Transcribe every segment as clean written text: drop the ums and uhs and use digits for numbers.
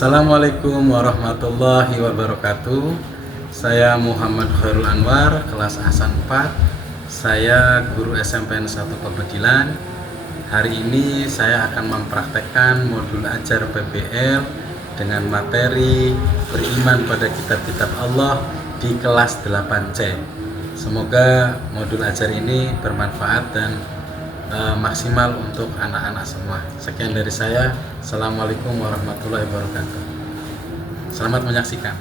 Assalamualaikum warahmatullahi wabarakatuh. Saya Muhammad Khairul Anwar, kelas Ahsan 4. Saya guru SMPN 1 Pebedilan. Hari ini saya akan mempraktekkan modul ajar PBL dengan materi beriman pada kitab-kitab Allah di kelas 8C. Semoga modul ajar ini bermanfaat dan maksimal untuk anak-anak semua. Sekian dari saya. Assalamualaikum warahmatullahi wabarakatuh. Selamat menyaksikan.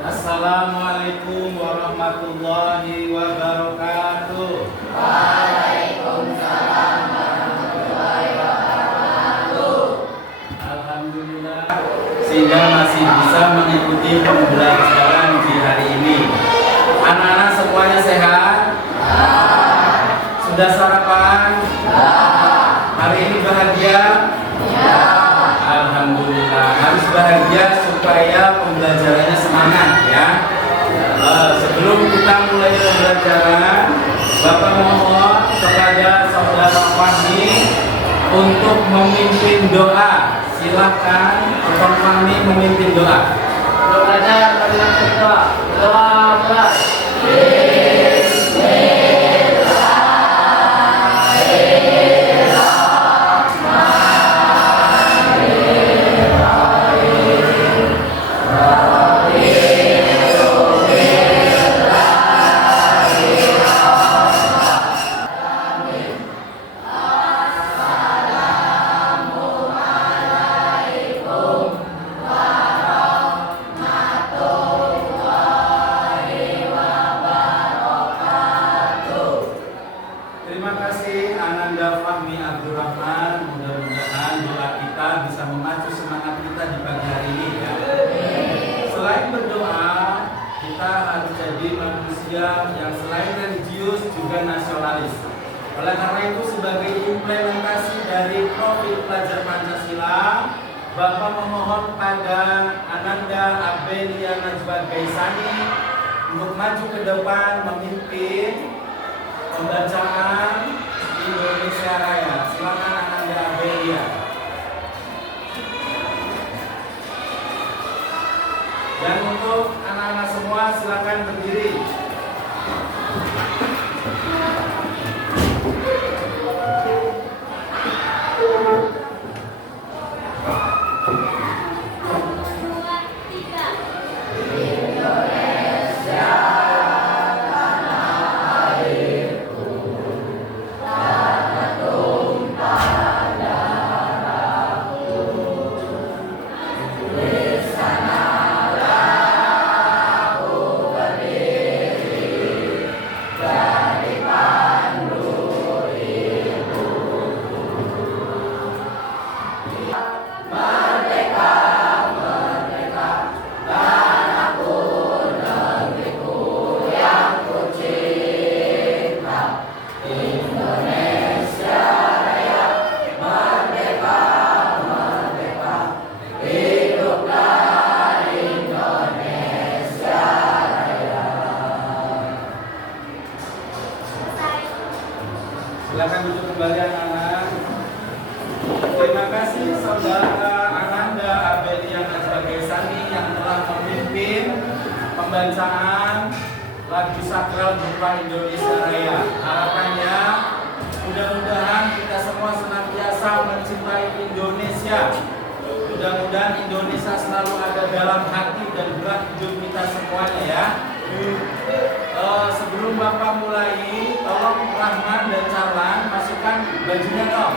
Assalamualaikum warahmatullahi wabarakatuh. Waalaikumsalam warahmatullahi wabarakatuh. Alhamdulillah sehingga masih bisa mengikuti pembelajaran di hari ini. Anak-anak semuanya sehat? Sudah sarapan? Hari ini bahagia? Alhamdulillah, harus bahagia supaya pembelajarannya semangat ya. Sebelum kita mulai pembelajaran, Bapak mohon kepada saudara Fahmi untuk memimpin doa. Silakan Bapak Fahmi memimpin doa. Doanya kalian berdoa. Doa. Terima kasih Ananda Fahmi Abdurrahman. Mudah-mudahan doa kita bisa memacu semangat kita di pagi hari ini ya. Selain berdoa, kita harus jadi manusia yang selain religius juga nasionalis. Oleh karena itu sebagai implementasi dari profil pelajar Pancasila, Bapak memohon pada Ananda Abelia Najwa Gaisani untuk maju ke depan memimpin pembacaan Indonesia Raya. Silakan Ananda Abelia. Dan untuk anak-anak semua silakan berdiri. Silakan duduk kembali anak-anak. Terima kasih saudara Ananda Abelia Najwa Gaisani yang telah memimpin pembacaan lagu sakral berupa Indonesia Raya. Harapannya mudah-mudahan kita semua senantiasa mencintai Indonesia. Mudah-mudahan Indonesia selalu ada dalam hati dan gerak hidup kita semuanya ya. Sebelum Bapak mulai, tolong Rahman dan Carlan masukkan bajunya dong.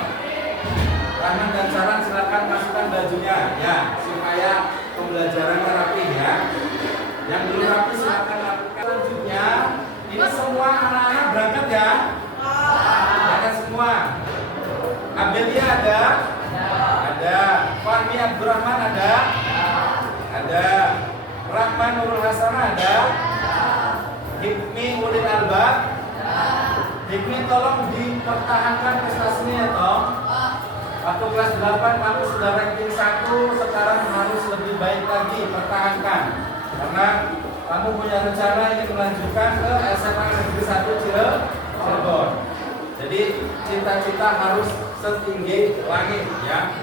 Rahman dan Carlan silakan masukkan bajunya ya, supaya pembelajarannya rapi ya. Yang belum rapi silakan lakukan. Selanjutnya, ini semua anak-anak berangkat ya. Berangkat semua. Abelia ada? Ada. Fahmi Abdurrahman ada? Ada. Rahman Nurul Hasanah ada? Hikmi Ulil Albab. Hikmi tolong dipertahankan prestasinya ya toh. Waktu kelas 8 kamu sudah ranking 1, sekarang harus lebih baik lagi, pertahankan. Karena kamu punya rencana ingin melanjutkan ke SMA Negeri 1 Cirebon. Jadi cita-cita harus setinggi langit ya.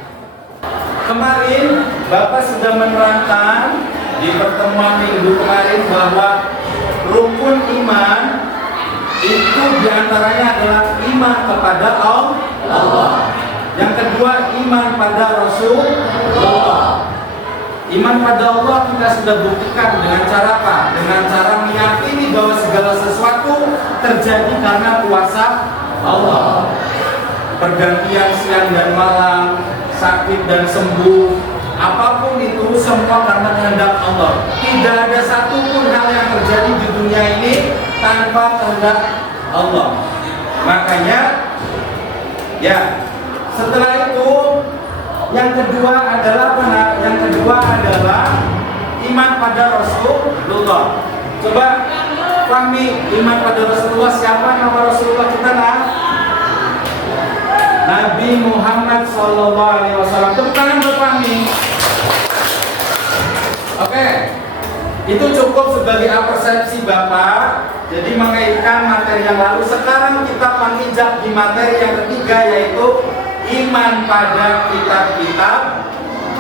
Kemarin Bapak sudah menerangkan di pertemuan minggu kemarin bahwa rukun iman itu diantaranya adalah iman kepada Allah. Yang kedua, iman pada Rasulullah. Iman pada Allah kita sudah buktikan dengan cara apa? Dengan cara meyakini bahwa segala sesuatu terjadi karena kuasa Allah. Pergantian siang dan malam, sakit dan sembuh, apapun itu semua karena kehendak Allah. Tidak ada satupun hal yang terjadi di dunia ini tanpa kehendak Allah. Makanya ya, setelah itu yang kedua adalah apa? Yang kedua adalah iman pada Rasulullah. Coba pahami iman pada Rasulullah. Siapa nama Rasulullah kita? Nabi Muhammad SAW. Tepuk tangan buat pahami. Oke, itu cukup sebagai persepsi Bapak. Jadi mengaitkan materi yang lalu. Sekarang kita menginjak di materi yang ketiga, yaitu iman pada kitab-kitab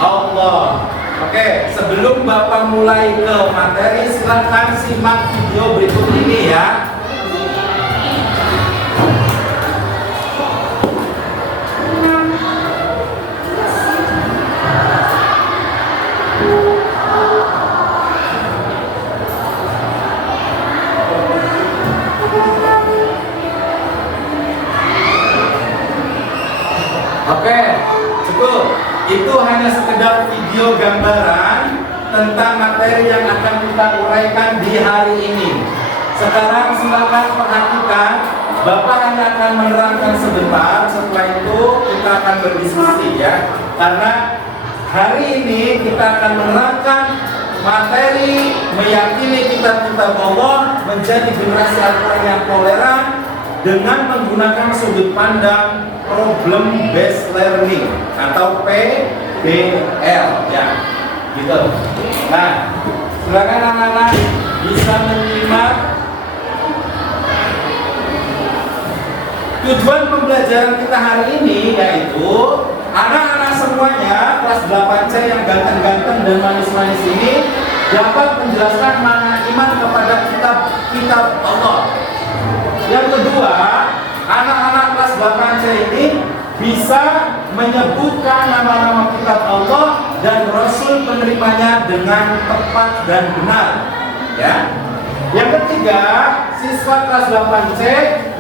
Allah. Oke, sebelum Bapak mulai ke materi, silahkan simak video berikut ini ya. Oke, cukup. Itu hanya sekedar video gambaran tentang materi yang akan kita uraikan di hari ini. Sekarang silakan perhatikan, Bapak hanya akan menerangkan sebentar. Setelah itu kita akan berdiskusi ya. Karena hari ini kita akan menerangkan materi meyakini kitab-kitab Allah, menjadi generasi Al-Quran yang toleran dengan menggunakan sudut pandang problem based learning atau PBL ya, gitu. Nah, silakan anak-anak bisa menyimak. Tujuan pembelajaran kita hari ini yaitu anak-anak semuanya kelas 8C yang ganteng-ganteng dan manis-manis ini dapat menjelaskan makna iman kepada kitab-kitab Allah. Yang kedua, anak-anak kelas 8C ini bisa menyebutkan nama-nama kitab Allah dan Rasul penerimanya dengan tepat dan benar ya. Yang ketiga, siswa kelas 8C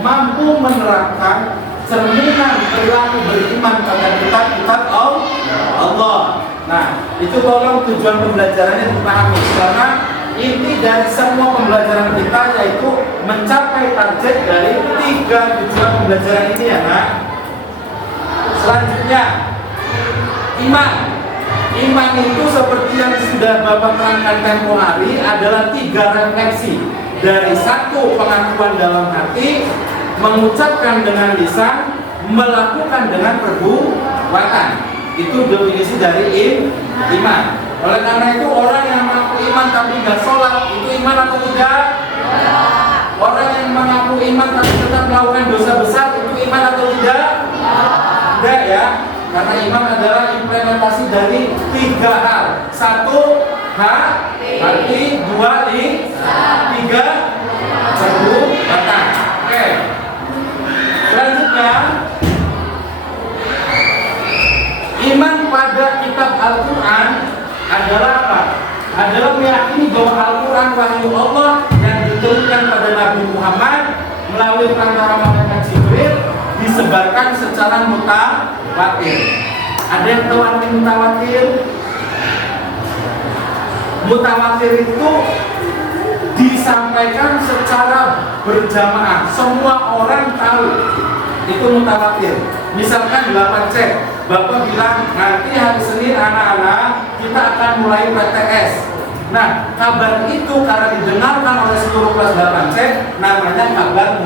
mampu menerapkan cerminan perilaku beriman pada kitab-kitab Allah. Nah, itu tolong tujuan pembelajarannya dipahami, karena inti dari semua pembelajaran kita yaitu mencapai target dari 3 tujuan pembelajaran ini ya nak. Selanjutnya, iman. Iman itu seperti yang sudah Bapak terangkan tempo hari adalah 3 refleksi. Dari 1, pengakuan dalam hati, mengucapkan dengan lisan, melakukan dengan perbuatan. Itu definisi dari iman. Oleh karena itu orang yang mengaku iman tapi nggak sholat, itu iman atau tidak? Orang yang mengaku iman tapi tetap melakukan dosa besar, itu iman atau tidak? Tidak ya. Karena iman adalah implementasi dari 3 hal. 1, hati, 2, lisan, 3, perbuatan. Oke. Selanjutnya, iman pada kitab Al-Quran adalah apa? Adalah meyakini bahwa Al-Quran wahyu Allah yang diturunkan pada Nabi Muhammad melalui perantara malaikat Jibril, disebarkan secara mutawatir. Ada yang tahu arti mutawatir? Mutawatir itu disampaikan secara berjamaah, semua orang tahu. Itu mutawatir. Misalkan 8C, Bapak bilang nanti hari Senin anak-anak kita akan mulai PTS. Nah, kabar itu karena didengarkan oleh seluruh kelas 8C namanya kabar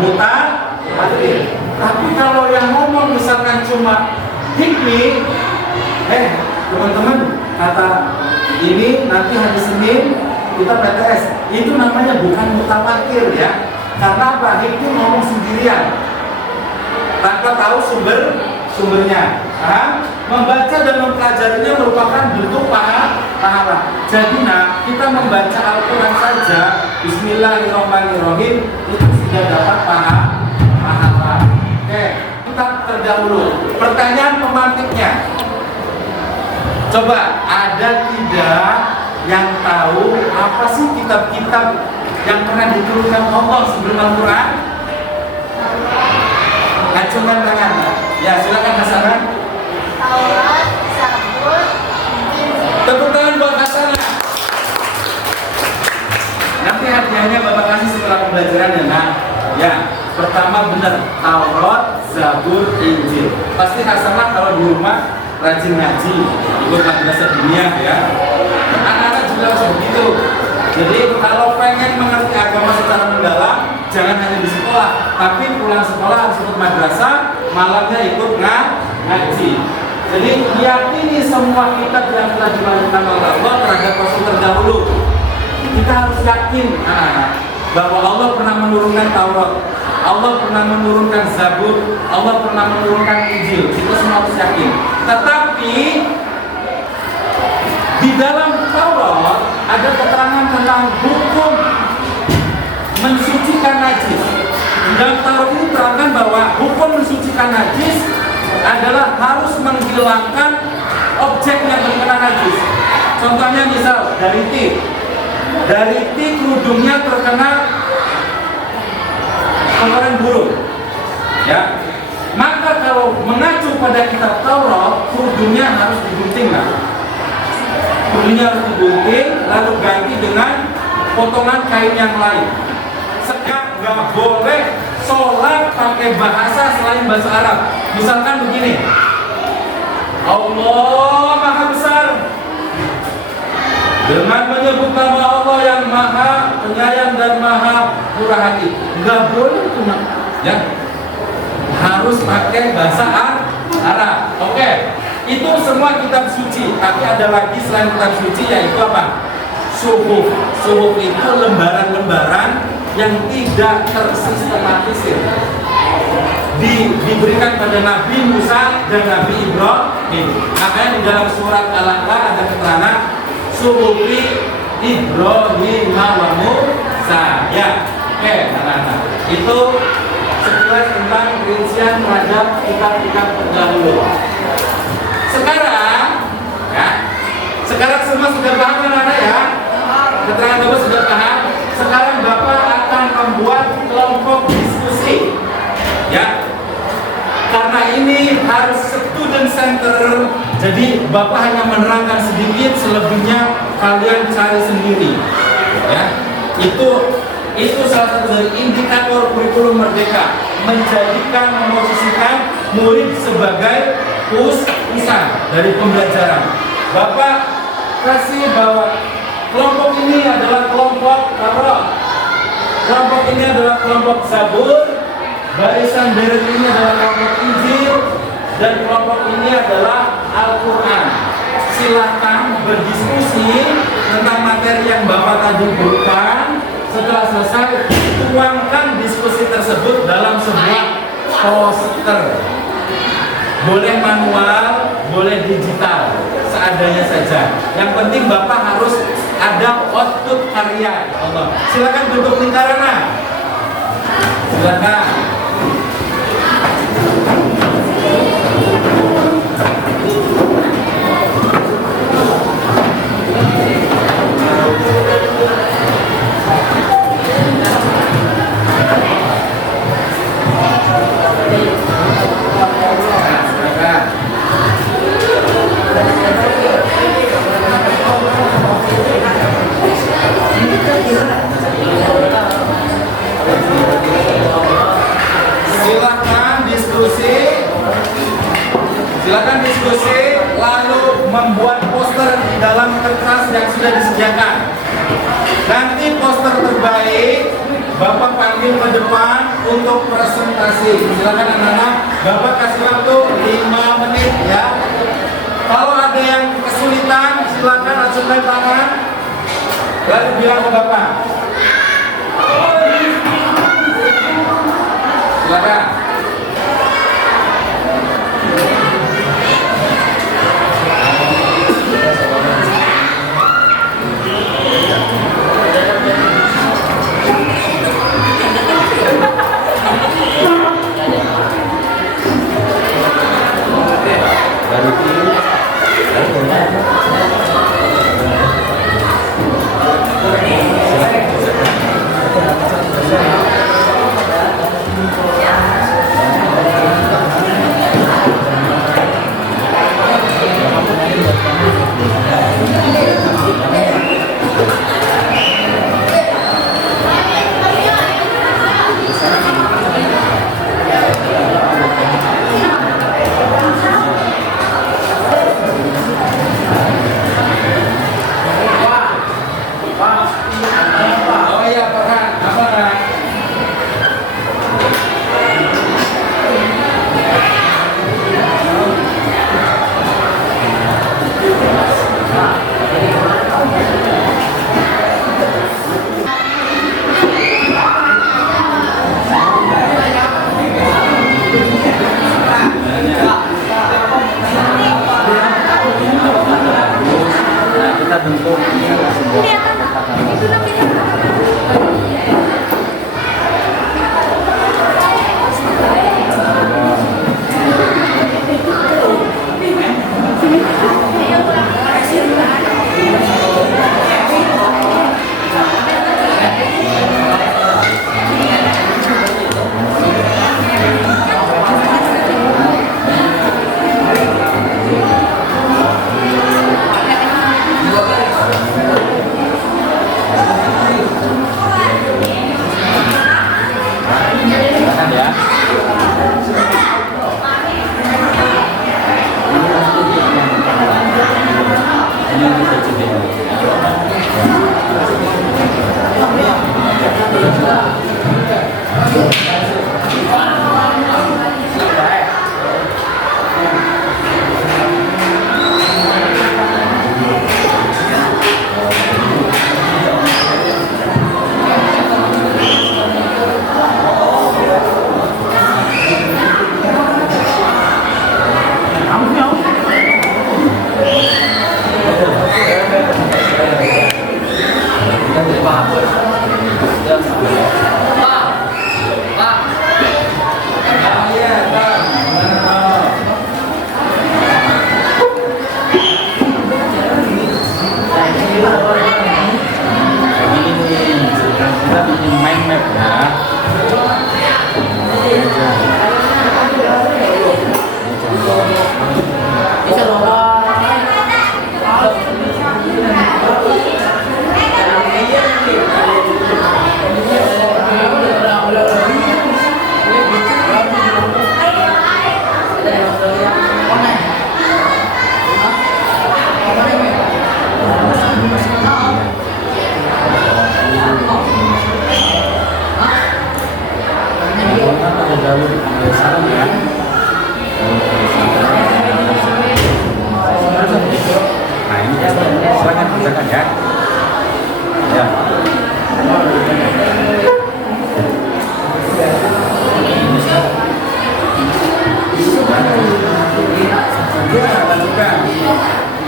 mutawatir. Tapi kalau yang ngomong misalkan cuma hikmi, teman-teman, kata ini nanti hari Senin kita PTS, itu namanya bukan mutawatir ya. Karena apa? Hikmi ngomong sendirian tanpa tahu sumbernya. Membaca dan mempelajarinya merupakan bentuk pahala. Jadi kita membaca Al-Quran saja, Bismillahirrahmanirrahim, itu sudah dapat pahala. Oke, kita terdahulu. Pertanyaan pemantiknya, coba ada tidak yang tahu apa sih kitab-kitab yang pernah diturunkan Allah sebelum Al-Quran? Acungkan tangan. Ya, silakan Hasanah. Taurat, Zabur, Injil. Tepuk tangan buat Hasanah. Nanti hadiahnya Bapak kasih setelah pembelajaran ya, Nak. Ya, pertama benar, Taurat, Zabur, Injil. Pasti Hasanah kalau di rumah rajin ngaji, ikut madrasah dunia ya. Anak-anak juga harus begitu. Jadi kalau pengen mengerti agama secara mendalam, jangan hanya di sekolah, tapi pulang sekolah harus ikut madrasah, malamnya ikut ngaji. Jadi yakini semua kitab yang telah dilanjutkan oleh Allah terhadap Rasul terdahulu. Kita harus yakin bahwa Allah pernah menurunkan Taurat, Allah pernah menurunkan Zabur, Allah pernah menurunkan Injil. Kita semua harus yakin. Tetapi di dalam Taurat ada keterangan tentang hukum mensucikan najis. Di dalam Taurat ini terangkan bahwa hukum mensucikan najis adalah harus menghilangkan objek yang terkena najis. Contohnya misal dari ti kerudungnya terkena kotoran burung, ya. Maka kalau mengacu pada kitab Taurat, kerudungnya harus digunting, kerudungnya harus digunting, lalu ganti dengan potongan kain yang lain. Sekarang nggak boleh sholat pakai bahasa selain bahasa Arab. Misalkan begini, Allah Maha Besar, dengan menyebut nama Allah yang Maha Penyayang dan Maha Murah Hati. Nggak boleh cuma, ya, harus pakai bahasa Arab. Oke, itu semua kitab suci. Tapi ada lagi selain kitab suci, yaitu apa? Suhuf. Suhuf itu lembaran-lembaran yang tidak tersistematisir, diberikan pada Nabi Musa dan Nabi Ibrahim. Makanya di dalam surat Al-A'la ada keterangan Suhufi Ibrahim wa Musa. Ya, oke, anak-anak. Itu sekilas tentang rincian terhadap kitab-kitab terdahulu. Sekarang semua sudah paham, anak-anak ya? Keterangan Bapak sudah paham. Sekarang Bapak akan membuat kelompok diskusi, ya. Karena ini harus student center, jadi Bapak hanya menerangkan sedikit, selebihnya kalian cari sendiri, ya. Itu salah satu dari indikator kurikulum merdeka, memosisikan murid sebagai pusat dari pembelajaran. Bapak kasih bahwa kelompok ini adalah kelompok Taurat, kelompok ini adalah kelompok Zabur, barisan deret ini adalah kelompok Injil, dan kelompok ini adalah Al-Quran. Silakan berdiskusi tentang materi yang Bapak tadi berikan. Setelah selesai, tuangkan diskusi tersebut dalam sebuah poster. Boleh manual, boleh digital, seadanya saja. Yang penting Bapak harus ada output karya. Allah. Silakan bentuk lingkaran. Silakan. Silakan diskusi, lalu membuat poster di dalam kertas yang sudah disediakan. Nanti poster terbaik Bapak panggil mungkin ke depan untuk presentasi. Silakan anak-anak, Bapak kasih waktu 5 menit ya. Kalau ada yang kesulitan, silakan acungkan tangan lalu bilang ke Bapak. Silakan. Oh iya, Pak. Apa, Kak? Kita bentuk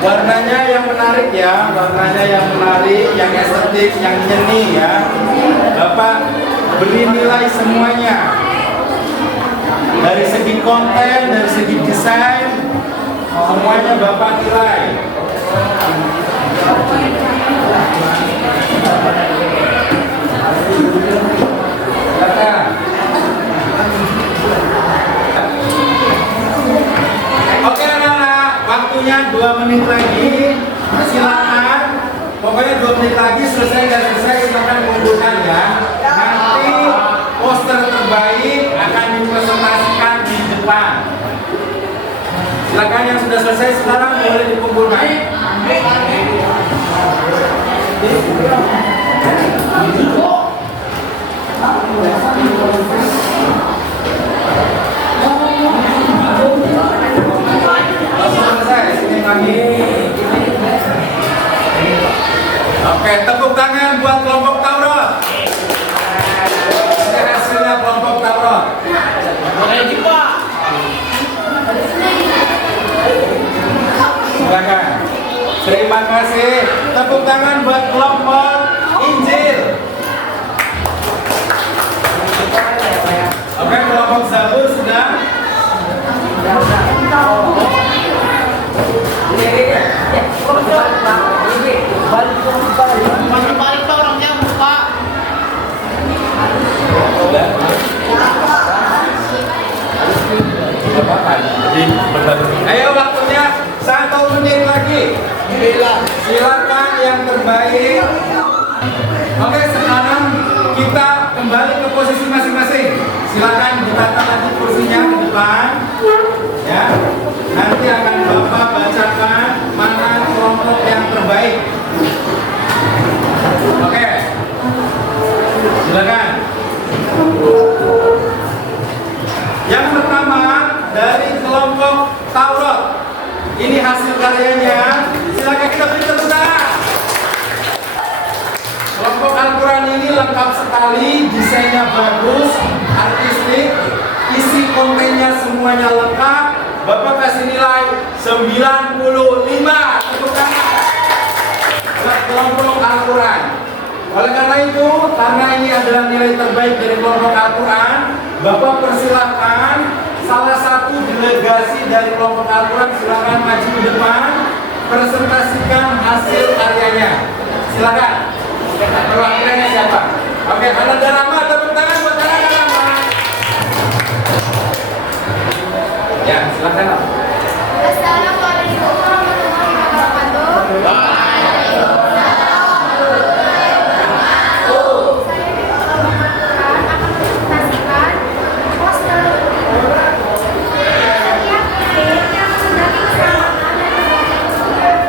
warnanya yang menarik ya, warnanya yang menarik, yang estetik, yang nyeni ya. Bapak beri nilai semuanya. Dari segi konten, dari segi desain, semuanya Bapak nilai. Oke anak-anak, waktunya 2 menit lagi. Silakan. Pokoknya 2 menit lagi selesai dan selesai silakan kumpulkan ya. Nanti poster terbaik akan dipresentasikan di depan. Silakan yang sudah selesai sekarang boleh dikumpulkan. Tepuk tangan buat kelompok Injil. Oke, kelompok Zabur sudah. Balik Pak orangnya Pak. Ayo waktunya 1 menit lagi. Silakan yang terbaik. Oke, sekarang kita kembali ke posisi masing-masing. Silakan ditata lagi kursinya ke depan. Ya. Nanti akan Bapak bacakan mana kelompok yang terbaik. Oke. Silakan. Yang pertama dari kelompok Taurat. Ini hasil karyanya. Silakan kita beri tepuk tangan. Kelompok Al-Quran ini lengkap sekali, desainnya bagus, artistik, isi kontennya semuanya lengkap. Bapak kasih nilai 95. Tepuk tangan. Buat kelompok Al-Quran. Oleh karena itu, karena ini adalah nilai terbaik dari kelompok Al-Quran, Bapak persilahkan salah satu delegasi dari kelompok Al-Quran silakan maju ke depan, presentasikan hasil karyanya. Silakan. Perwakilannya siapa? Oke, Ananda Rahma, tepuk tangan buat Ananda Rahma. Ya, silakan. Assalamualaikum warahmatullahi wabarakatuh. Saya di kelompok Al-Quran akan mempresentasikan poster setiap muslim yang mendaki keselamatan dan akhirat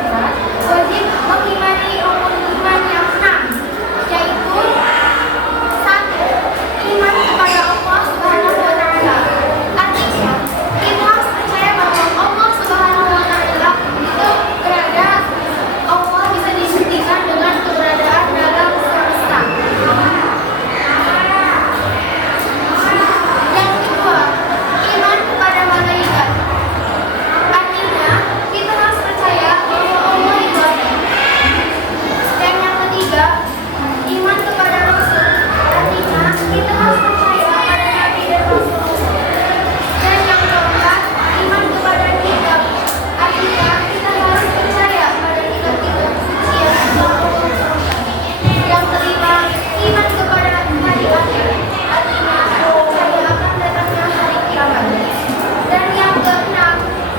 wajib mengimani rukun iman yang 6, yaitu 1. Iman kepada Allah Subhanahu wa Ta'ala. Artinya, kita harus percaya bahwa Allah Subhanahu wa Ta'ala itu berada, Allah bisa dibuktikan dengan keberadaan dalam semesta. Yang kedua, iman kepada malaikat. Artinya, kita harus percaya bahwa Allah itu ada. Dan yang ketiga, iman kepada Rasul. Artinya, kita harus percaya pada Nabi dan Rasul. Dan yang keempat, iman kepada kitab. Artinya, kita harus percaya pada kitab-kitab suci yang telah Allah turunkan. Yang kelima, iman kepada hari akhir. Artinya, percaya akan datangnya hari kiamat. Dan yang keenam,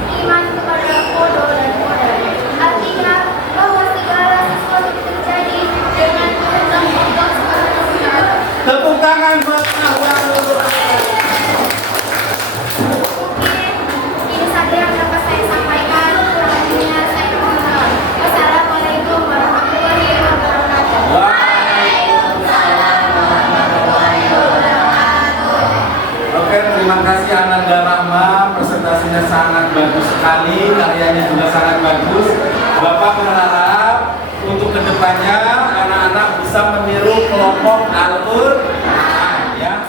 iman kepada qada dan qadar. Artinya, bahwa segala sesuatu terjadi dengan kehendak Allah Subhanahu wa Ta'ala. Tepuk tangan buat Ahwal. Mungkin ini saja yang dapat saya sampaikan. Kurang lebihnya saya mohon maaf. Wassalamualaikum warahmatullahi wabarakatuh. Oke, terima kasih Ananda Rahma, presentasinya sangat bagus sekali, karyanya juga sangat bagus. Bapak berharap untuk kedepannya anak-anak bisa meniru kelompok Al-Quran, ya.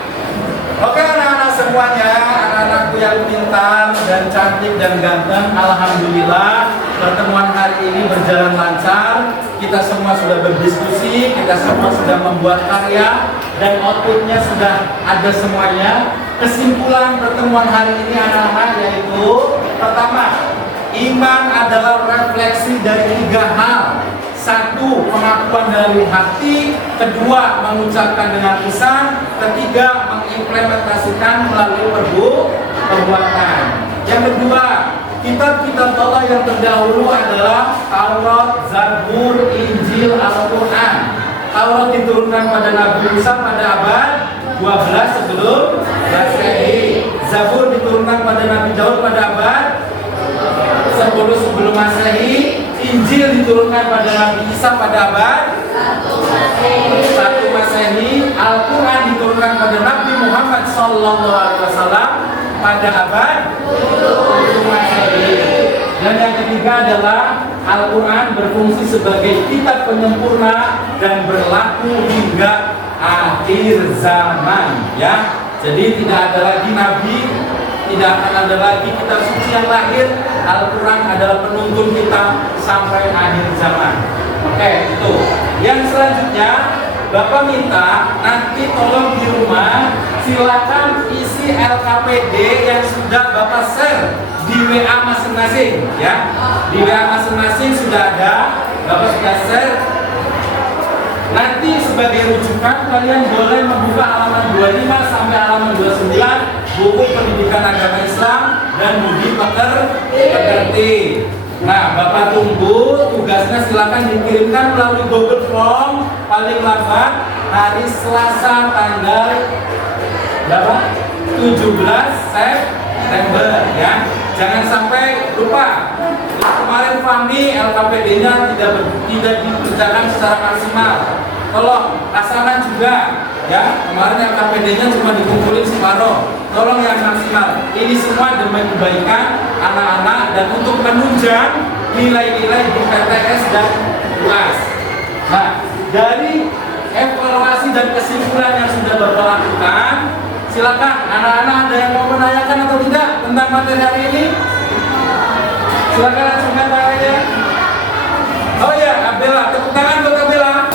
Oke anak-anak semuanya, anak-anakku yang pintar dan cantik dan ganteng, alhamdulillah pertemuan hari ini berjalan lancar. Kita semua sudah berdiskusi, kita semua sudah membuat karya dan outputnya sudah ada semuanya. Kesimpulan pertemuan hari ini anak-anak yaitu pertama, iman adalah refleksi dari 3 hal. 1. Pengakuan dari hati. 2. Mengucapkan dengan lisan. 3. Mengimplementasikan melalui perbuatan. Yang kedua, kitab-kitab Allah yang terdahulu adalah Taurat, Zabur, Injil, Al-Quran. Taurat diturunkan pada Nabi Musa pada abad 12 sebelum Masehi. Zabur diturunkan pada Nabi Daud pada abad 10 sebelum Masehi. Injil diturunkan pada Nabi Isa pada abad 1 Masehi. Al-Quran diturunkan pada Nabi Muhammad SAW pada abad 10 Masehi. Dan yang ketiga adalah Al-Quran berfungsi sebagai kitab penyempurna dan berlaku hingga akhir zaman, ya. Jadi tidak ada lagi nabi, tidak akan ada lagi kitab suci yang lahir. Al-Quran adalah penuntun kita sampai akhir zaman. Oke, itu. Yang selanjutnya, Bapak minta nanti tolong di rumah silakan isi LKPD yang sudah Bapak share di WA masing-masing, ya. Di WA masing-masing sudah ada, Bapak sudah share. Nanti sebagai rujukan kalian boleh membuka halaman 25 sampai halaman 29 buku pendidikan agama Islam dan budi pekerti. Nah, Bapak tunggu, tugasnya silakan dikirimkan melalui Google Form paling lambat hari Selasa tanggal berapa? 17 September, ya. Jangan sampai lupa. Kemarin Fahmi LKPD-nya tidak dikerjakan secara maksimal. Tolong laksanakan juga, ya. Kemarin LKPD-nya cuma dikumpulin separuh. Tolong yang maksimal. Ini semua demi kebaikan anak-anak dan untuk menunjang nilai-nilai di PTS dan UAS. Nah, dari evaluasi dan kesimpulan yang sudah Bapak lakukan, silakan anak-anak ada yang mau menanyakan atau tidak tentang materi hari ini? Silakan langsung tanya. Oh ya, Abela, tepuk tangan buat Abela.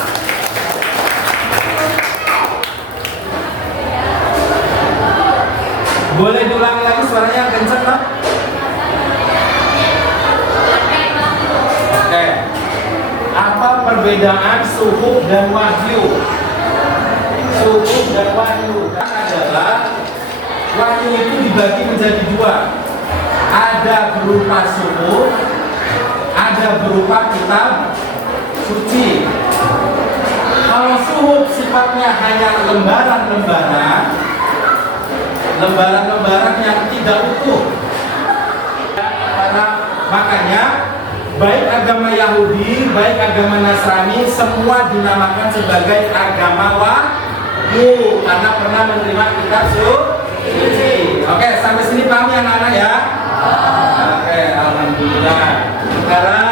Boleh diulangi lagi suaranya kenceng, Pak? Oke. Apa perbedaan suhuf dan wahyu? Suhuf dan wahyu adalah wahyu itu dibagi menjadi dua. Ada berupa suhuf, ada berupa kitab suci. Kalau suhuf sifatnya hanya lembaran yang tidak utuh. Makanya baik agama Yahudi, baik agama Nasrani semua dinamakan sebagai agama wahyu karena pernah menerima kitab suci. Oke, sampai sini paham ya anak-anak ya? Oke, alhamdulillah. Sekarang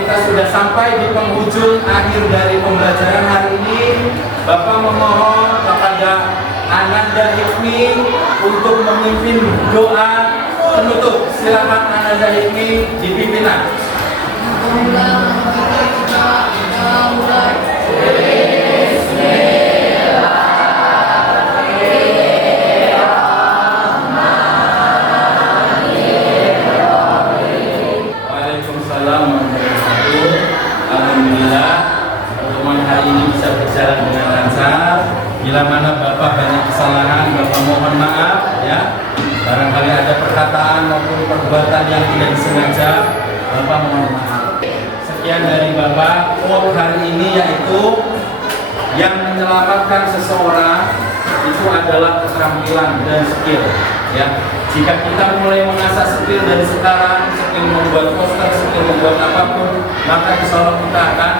kita sudah sampai di penghujung akhir dari pembelajaran hari ini. Bapak memohon kepada Ananda Hikmi untuk memimpin doa penutup. Silakan Ananda Hikmi dipimpin. Waalaikumsalam warahmatullahi wabarakatuh. Alhamdulillah pertemuan hari ini bisa berjalan dengan lancar. Bila mana Bapak banyak kesalahan, Bapak mohon maaf ya. Barangkali ada perkataan maupun perbuatan yang tidak disengaja, Bapak mohon maaf. Sekian dari Bapak. Quote hari ini yaitu yang menyelamatkan seseorang itu adalah keterampilan dan skill. Ya, jika kita mulai mengasah skill dari sekarang, skill membuat poster, skill membuat apapun, maka insya Allah kita akan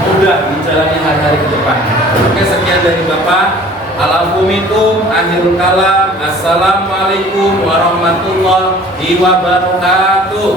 mudah menjalani hari-hari ke depan. Oke, sekian dari Bapak. Alhamdulillah, akhirul kalam. Assalamualaikum warahmatullahi wabarakatuh.